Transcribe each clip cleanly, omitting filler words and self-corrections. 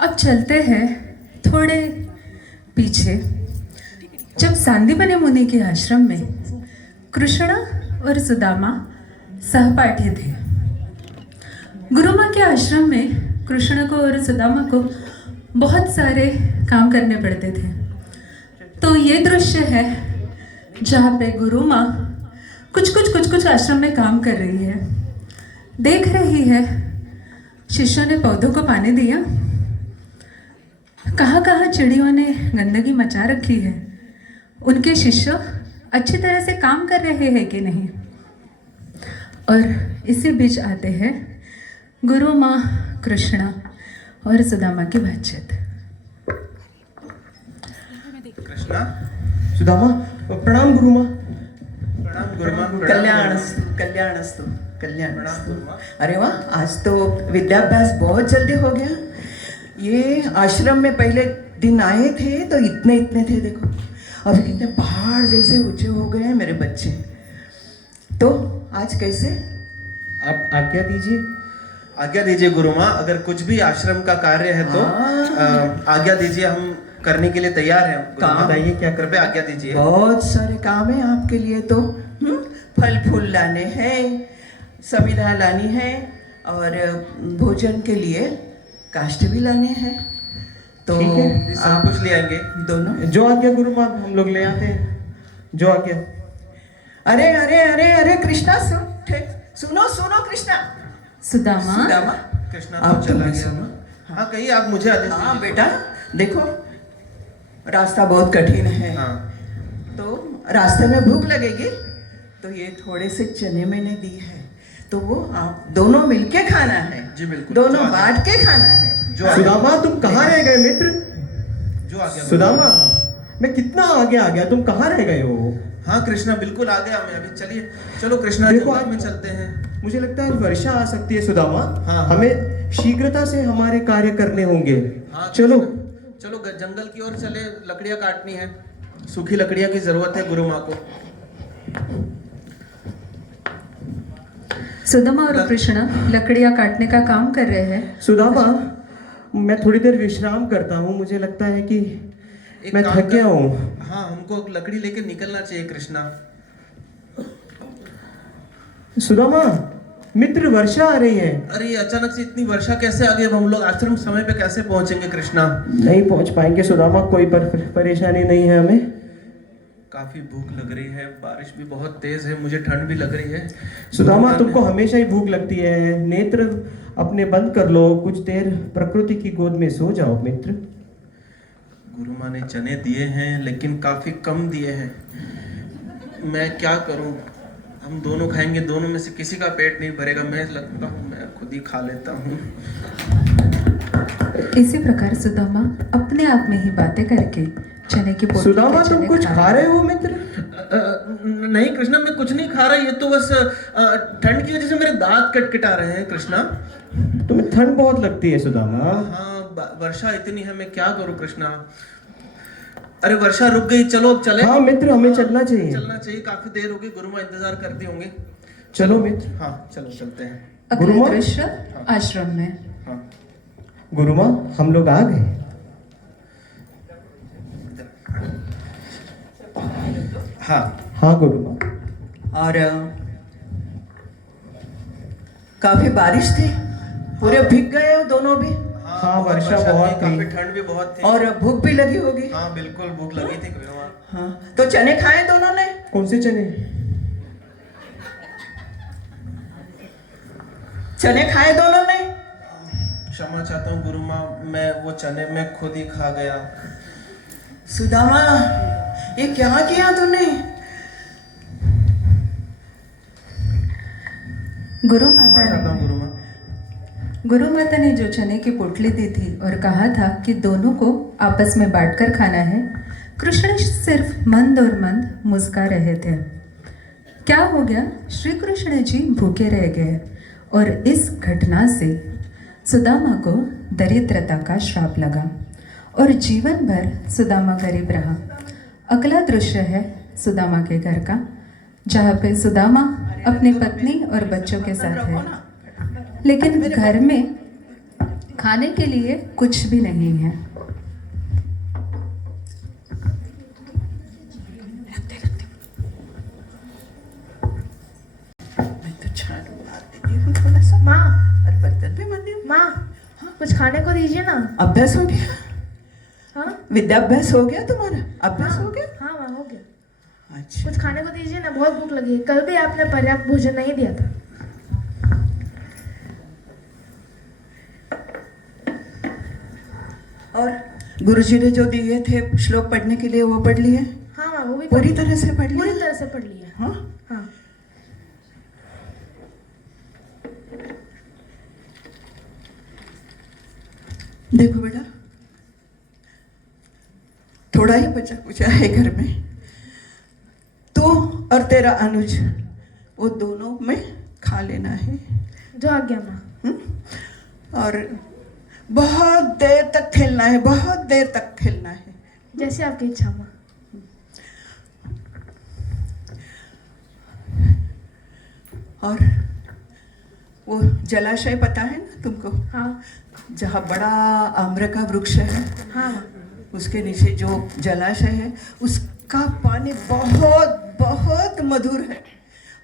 अब चलते हैं थोड़े पीछे। जब सांदीपनि मुनि के आश्रम में कृष्ण और सुदामा सहपाठी थे। गुरु माँ के आश्रम में कृष्ण को और सुदामा को बहुत सारे काम करने पड़ते थे। तो ये दृश्य है जहाँ पे गुरु माँ कुछ आश्रम में काम कर रही है, देख रही है शिष्यों ने पौधों को पानी दिया, कहाँ कहाँ चिड़ियों ने गंदगी मचा रखी है, उनके शिष्य अच्छी तरह से काम कर रहे हैं कि नहीं। और इसी बीच आते हैं गुरु माँ कृष्णा और सुदामा की बातचीत। कृष्णा, सुदामा, प्रणाम गुरु माँ। प्रणाम गुरु माँ। कल्याणस्तु कल्याणस्तु कल्याणस्तु। अरे वाह, आज तो विद्याभ्यास बहुत जल्दी हो गया। ये आश्रम में पहले दिन आए थे तो इतने इतने थे, देखो अब कितने पहाड़ जैसे ऊंचे हो गए हैं मेरे बच्चे। तो आज कैसे? आप आज्ञा दीजिए। आज्ञा दीजिए गुरु माँ, अगर कुछ भी आश्रम का कार्य है तो आज्ञा दीजिए, हम करने के लिए तैयार हैं। काम बताइए क्या कर। कृपया आज्ञा दीजिए। बहुत सारे काम है आपके लिए तो। फल फूल लाने हैं, समिधा लानी है, और भोजन के लिए काष्ठ भी लाने हैं। तो ठीक है, सब कुछ ले आएंगे दोनों। जो आज्ञा गुरु माँ हम लोग ले आते हैं, जो आज्ञा। अरे अरे अरे अरे कृष्णा, सुनो सुनो कृष्णा। सुदामा, सुदामा, कृष्णा आप तो चला भी गया। सुनो। हाँ कहिए, आप मुझे आदेश हाँ दीजिए। बेटा, देखो रास्ता बहुत कठिन है। हाँ तो रास्ते में भूख लगेगी तो ये थोड़े से चने मैंने दी है, तो वो आप दोनों मिलके खाना है। जी बिल्कुल, दोनों जो आज्ञा। बांट के खाना है। जो सुदामा, तुम कहाँ रह गए मित्र? जो आज्ञा। सुदामा, मैं कितना आगे आ गया, तुम कहाँ रह गए हो? हाँ कृष्णा, बिल्कुल आ गया मैं अभी। चलिए चलो कृष्णा, देखो, जंगल आज में चलते हैं। मुझे लगता है वर्षा आ सकती है सुदामा। हाँ। हमें शीघ्रता से हमारे कार्य करने होंगे। हाँ चलो। कृष्णा, चलो जंगल की ओर चले, लकड़ियाँ काटनी है, सूखी लकड़ियाँ की जरूरत है गुरु माँ को। सुदामा और कृष्ण लकड़ियाँ काटने का काम कर रहे हैं। सुदामा, मैं थोड़ी देर विश्राम करता हूँ, मुझे लगता है कि एक मैं काम थक गया कर- हूँ। हाँ, हमको लकड़ी लेके निकलना चाहिए कृष्णा। सुदामा, मित्र वर्षा आ रही है। अरे ये अचानक से इतनी वर्षा कैसे आ गई? अब हम लोग आश्रम समय पे कैसे पहुंचेंगे कृष्णा? नहीं पहुंच पाएंगे सुदामा, कोई परेशानी नहीं है हमें। काफी भूख लग रही है, बारिश भी बहुत तेज है, मुझे ठंड भी लग रही है। सुदामा, तुमको हमेशा ही भूख लगती है। नेत्र अपने बंद कर लो, कुछ देर प्रकृति की गोद में सो जाओ मित्र। गुरु माँ ने चने दिए हैं लेकिन काफी कम दिए हैं, मैं क्या करूं? हम दोनों खाएंगे, दोनों में से किसी का पेट नहीं भरेगा। मैं लगता हूँ मैं खुद ही खा लेता हूँ। इसी प्रकार सुदामा अपने आप में ही बातें करके चने की पोटली सुदामा, के तुम चने कुछ खा रहे हो मित्र? नहीं कृष्णा, मैं कुछ नहीं खा रहा, ये तो बस ठंड की वजह से मेरे दांत कटकटा रहे हैं कृष्णा। तुम्हें ठंड बहुत लगती है सुदामा। हाँ वर्षा इतनी है, मैं क्या करूं कृष्णा? अरे वर्षा रुक गई, चलो अब चले। हाँ मित्र, हमें चलना चाहिए। चलना चाहिए, काफी देर हो गई, गुरु माँ इंतजार करती होंगे। चलो मित्र। हाँ चलो चलते हैं। अगले गुरुमा? दृश्य आश्रम में। हाँ गुरुमा, हम लोग आ गए। हाँ हाँ गुरुमा। और काफी बारिश थी, पूरे भीग गए हो दोनों भी, हाँ, वर्षा थी, बहुत थी। काफी ठंड भी बहुत थी। और भूख भी लगी होगी। हाँ बिल्कुल भूख लगी थी गुरु माँ। हाँ, तो चने खाए दोनों ने? कौन से चने? चने खाए दोनों ने? क्षमा चाहता हूँ गुरु माँ, मैं वो चने में खुद ही खा गया। सुदामा, ये क्या किया तूने? गुरु क्षमा माता चाहता हूँ ने गुरु माँ। गुरु माता ने जो चने की पोटली दी थी और कहा था कि दोनों को आपस में बांटकर खाना है, कृष्ण सिर्फ मंद और मंद मुस्कुरा रहे थे। क्या हो गया? श्री कृष्ण जी भूखे रह गए और इस घटना से सुदामा को दरिद्रता का श्राप लगा और जीवन भर सुदामा गरीब रहा। अगला दृश्य है सुदामा के घर का, जहाँ पे सुदामा अपनी पत्नी और बच्चों के साथ है। लेकिन घर में खाने के लिए कुछ भी नहीं है। मैं तो झाड़ू मार देती हूँ थोड़ा सा। माँ और बर्तन भी मार दी। माँ कुछ खाने को दीजिए ना। अभ्यास हो गया? हाँ विद्याभ्यास हो गया तुम्हारा? अभ्यास हो गया? हाँ माँ हो गया। अच्छा। कुछ खाने को दीजिए ना, बहुत भूख लगी है। कल भी आपने पर्याप्त भोजन नहीं दिया था। और गुरुजी ने जो दिए थे श्लोक पढ़ने के लिए वो पढ़ लिए? हाँ माँ वो भी पूरी तरह से पढ़ पूरी लिए? तरह से पढ़ लिया। हाँ। हाँ देखो बेटा, थोड़ा ही बचा कुचा है घर में। तू और तेरा अनुज वो दोनों में खा लेना है। जो आज्ञा माँ। और बहुत देर तक खेलना है, बहुत देर तक खेलना है। जैसे आपकी इच्छा माँ। और वो जलाशय पता है ना तुमको? हाँ जहाँ बड़ा आम्र का वृक्ष है, हाँ माँ। उसके नीचे जो जलाशय है उसका पानी बहुत बहुत मधुर है,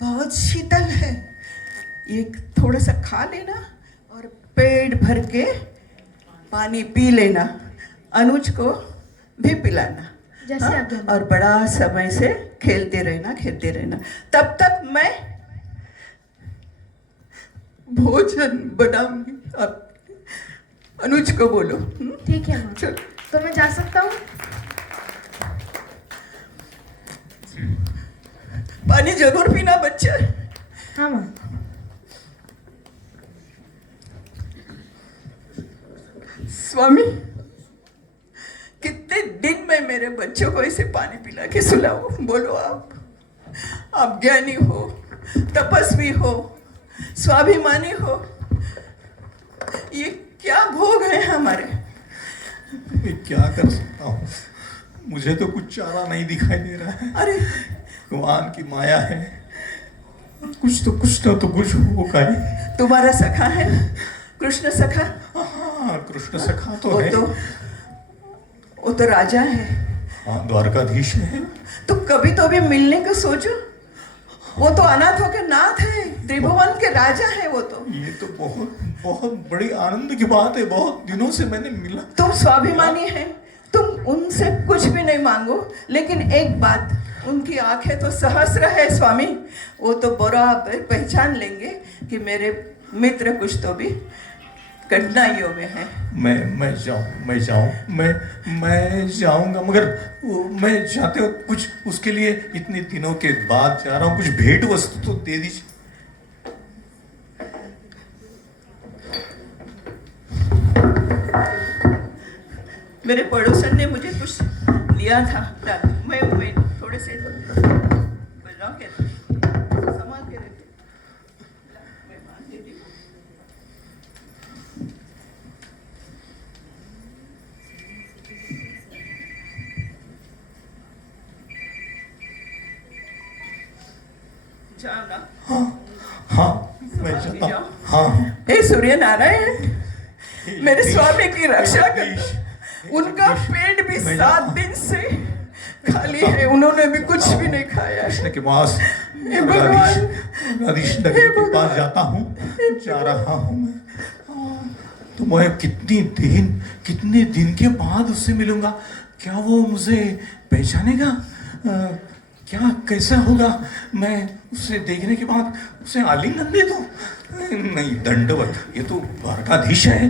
बहुत शीतल है। ये थोड़ा सा खा लेना और पेट भर के पानी पी लेना। अनुज को भी पिलाना। जैसे हाँ? आज्ञा माँ। और बड़ा समय से खेलते रहना। तब तक मैं भोजन बनाऊंगी। आप अनुज को बोलो। ठीक है माँ। चलो। तो मैं जा सकता हूँ? पानी जरूर पीना बच्चा। हाँ माँ। स्वामी, कितने दिन में मेरे बच्चों को ऐसे पानी पिला के सुलाऊं? बोलो आप ज्ञानी हो, तपस्वी हो, स्वाभिमानी हो, ये क्या भोग है हमारे? मैं क्या कर सकता हूँ? मुझे तो कुछ चारा नहीं दिखाई दे रहा है। अरे भगवान की माया है, कुछ तो कुछ होगा ही। तुम्हारा सखा है ना, कृष्ण सखा? हाँ, कृष्ण सखा तो वो है। वो तो राजा है। हाँ, द्वारकाधीश है। तो कभी तो भी मिलने का सोचो। वो तो अनाथों के नाथ है, त्रिभुवन के राजा है वो तो। ये तो बहुत बहुत बड़ी आनंद की बात है। बहुत दिनों से मैंने मिला। तुम स्वाभिमानी है, तुम उनसे कुछ भी नहीं मांगो, लेकिन एक बात, उनकी आंखें तो सहस्र है स्वामी। वो तो बराबर पहचान लेंगे कि मेरे मित्र कुछ तो भी कठिनाइयों में है। मैं जाऊंगा, मगर मैं जाते हो कुछ उसके लिए इतने दिनों के बाद जा रहा हूँ, कुछ भेंट वस्तु तो दे दीजिए। मेरे पड़ोसन ने मुझे कुछ लिया था, मैं थोड़े से बना के संभाल के रखती। मैं मान देती हूँ। जाओ ना। हाँ, मैं जाता हूँ। हाँ, हे सूर्य नारायण, मेरे स्वामी की रक्षा कर। उनका पेट भी 7 दिन से खाली है, उन्होंने भी कुछ भी नहीं खाया। कृष्ण के पास, हे भगवान, द्वारकाधीश नगरी के पास जाता हूँ, जा रहा हूँ मैं। तो मैं कितने दिन के बाद उससे मिलूंगा? क्या वो मुझे पहचानेगा? क्या कैसा होगा? मैं उसे देखने के बाद उसे आलिंगन दे दूं? नहीं, दंडवत। ये तो द्वारकाधीश है,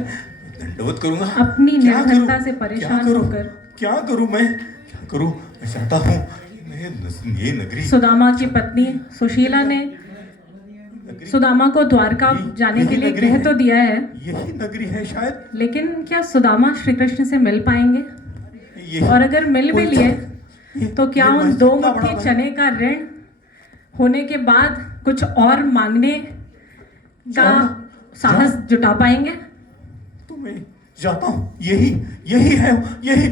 दंडवत करूंगा। अपनी क्या निर्धनता करूं? से परेशान क्या करूं? होकर क्या करूं मैं? क्या करूं? मैं चाहता हूँ ये नगरी। सुदामा की पत्नी सुशीला ने सुदामा को द्वारका जाने के लिए कह तो दिया है, यही नगरी है शायद। लेकिन क्या सुदामा श्री कृष्ण से मिल पाएंगे? यही- और अगर मिल भी लिए तो क्या ये उन मस्जिद 2 इतना मुट्ठी बड़ा चने का ऋण होने के बाद कुछ और मांगने का साहस जुटा पाएंगे? तो मैं जाता हूँ। यही है, यही।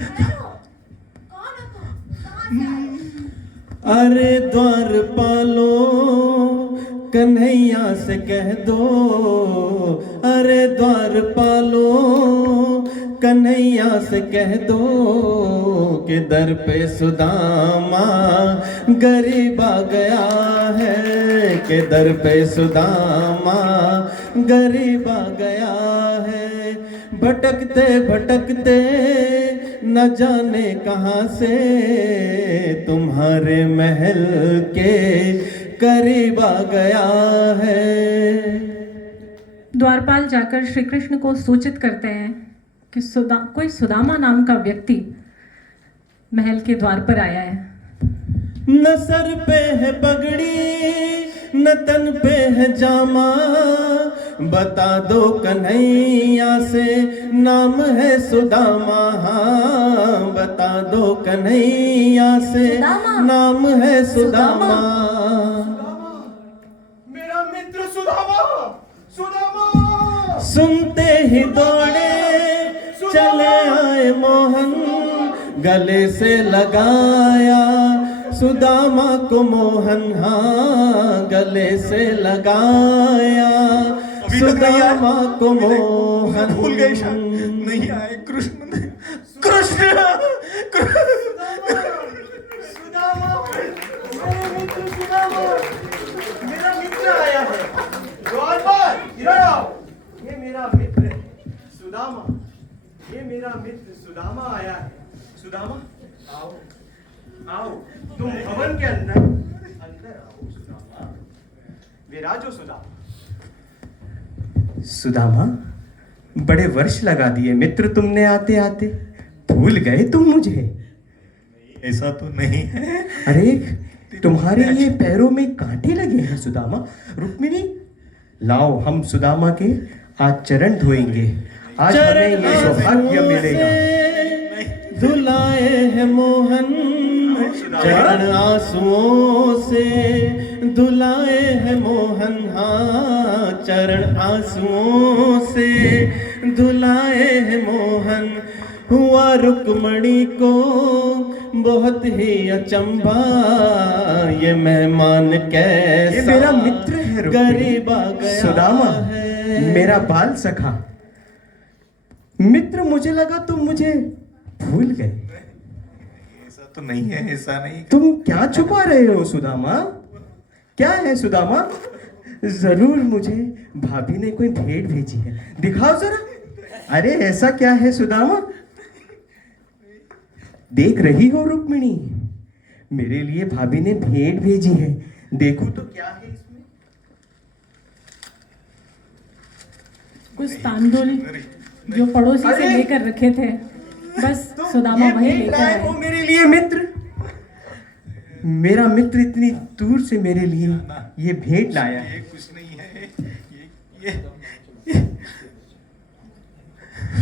अरे द्वारपालो कन्हैया से कह दो, अरे द्वारपालो कन्हैया से कह दो कि दर पे सुदामा गरीब आ गया है, कि दर पे सुदामा गरीब आ गया है। भटकते भटकते न जाने कहाँ से तुम्हारे महल के करीब आ गया है। द्वारपाल जाकर श्री कृष्ण को सूचित करते हैं कि कोई सुदामा नाम का व्यक्ति महल के द्वार पर आया है। न सर पे है पगड़ी न तन पे है जामा, बता दो कन्हैया से नाम है सुदामा। हाँ बता दो कन्हैया से नाम है सुदामा। मेरा मित्र सुदामा, सुदामा। सुनते ही दौड़े चले आए मोहन, गले से लगाया सुदामा को मोहन। हाँ गले से लगाया सुदामा को मोहन। भूल गए शायद, नहीं आए कृष्ण, कृष्ण, सुदामा, मेरा मित्र सुदामा, मेरा मित्र आया है। द्वारपाल, इधर आओ। ये मेरा मित्र है सुदामा, ये मेरा मित्र सुदामा आया है। सुदामा आओ, आओ तुम भवन के अंदर आओ। सुदामा, विराजो सुदामा। सुदामा, बड़े वर्ष लगा दिए मित्र तुमने आते आते, भूल गए तुम मुझे? ऐसा तो नहीं है। अरे तुम्हारे ये पैरों में कांटे लगे हैं सुदामा। रुक्मिणी लाओ, हम सुदामा के आज चरण धोएंगे, आज हमें ये सौभाग्य मिलेगा। धुलाए है मोहन चरण आंसुओं से, धुलाए है मोहन। हाँ चरण आंसुओं से धुलाए है मोहन। हुआ रुक्मणी को बहुत ही अचंभा, ये मेहमान कैसा ये मेरा मित्र है रुक्मिणी। गरीब आ गया सुदामा है। मेरा बाल सखा मित्र, मुझे लगा तुम मुझे भूल गए। ऐसा तो नहीं है, ऐसा नहीं। तुम क्या छुपा रहे हो सुदामा? क्या है सुदामा? जरूर मुझे भाभी ने कोई भेंट भेजी है, दिखाओ जरा। अरे ऐसा क्या है सुदामा? देख रही हो रुक्मिणी, मेरे लिए भाभी ने भेंट भेजी है, देखो तो क्या है इसमें। कुछ तांदुल जो पड़ोसी से लेकर रखे थे, बस सुदामा वही लेकर आए। वो मेरे लिए मित्र, मेरा मित्र इतनी दूर से मेरे लिए ये भेंट लाया है। ये कुछ नहीं है, ये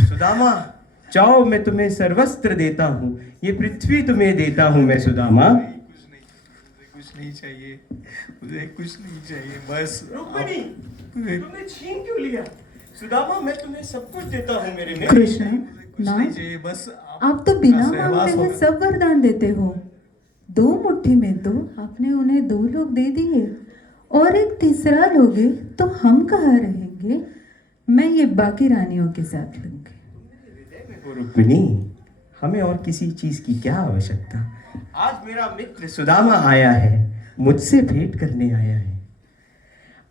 सुदामा जाओ, मैं तुम्हें सर्वस्त्र देता हूँ, ये पृथ्वी तुम्हें देता हूँ मैं सुदामा। कुछ नहीं चाहिए, मुझे कुछ नहीं चाहिए, बस रुक्मिणी, तुमने छीन क्यों लिया? सुदामा, मैं तुम्हें सब कुछ देता हूँ मेरे मित्र। कृष्ण कुछ ना, नहीं चाहिए, बस आप तो बिना सहवास मांगे हो में गया। सब वरदान देते हो। 2 मुट्ठी में तो आपने उन्हें 2 लोग दे दिए, और एक तीसरा लोगे तो हम कहाँ रहेंगे? मैं ये बाकी रानियों के साथ लूंगी। रुक्मिणी, हमें और किसी चीज की क्या आवश्यकता? आज मेरा मित्र सुदामा आया है, मुझसे भेंट करने आया है।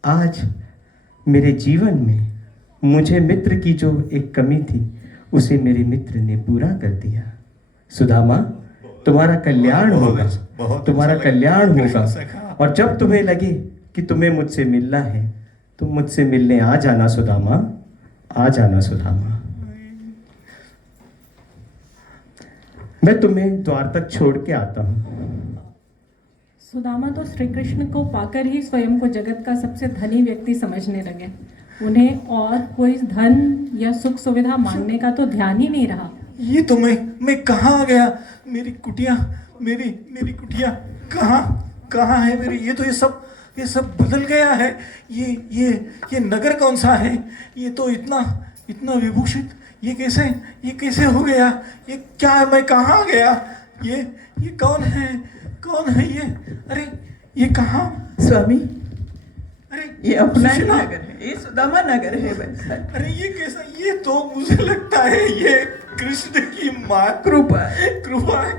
आज मेरे जीवन में मुझे मित्र की जो एक कमी थी, उसे मेरे मित्र ने पूरा कर दिया। सुदामा, तुम्हारा कल्याण होगा, बहुत तुम्हारा अच्छा लगा। कल्याण कृष्ण होगा। सखा। और जब तुम्हें लगे कि तुम्हें मुझसे मिलना है, तुम मुझसे मिलने आ जाना सुदामा, आ जाना सुदामा। मैं तुम्हें द्वार तक छोड़ के आता हूँ। सुदामा तो श्री कृष्ण को पाकर ही स्वयं को जगत का सबसे धनी व्यक्ति समझने लगे। उन्हें और कोई धन या सुख सुविधा मांगने का तो ध्यान ही नहीं रहा। ये तो मैं कहाँ आ गया? मेरी कुटिया, मेरी कुटिया कहाँ है मेरी? ये तो ये सब बदल गया है। ये नगर कौन सा है? ये तो इतना विभूषित, ये कैसे हो गया? ये क्या है? मैं कहाँ गया? ये कौन है ये? अरे ये कहाँ? स्वामी, ये अपना ही नगर है, ये सुदामा नगर है वैसा। अरे ये कैसा, ये तो मुझे लगता है ये कृष्ण की माँ कृपा कृपा है।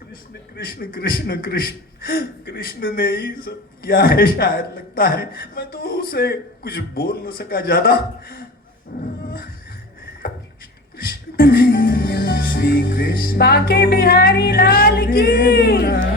कृष्ण कृष्ण कृष्ण कृष्ण कृष्ण ने ही सब किया है शायद, लगता है। मैं तो उसे कुछ बोल न सका ज्यादा। बाके बिहारी लाल की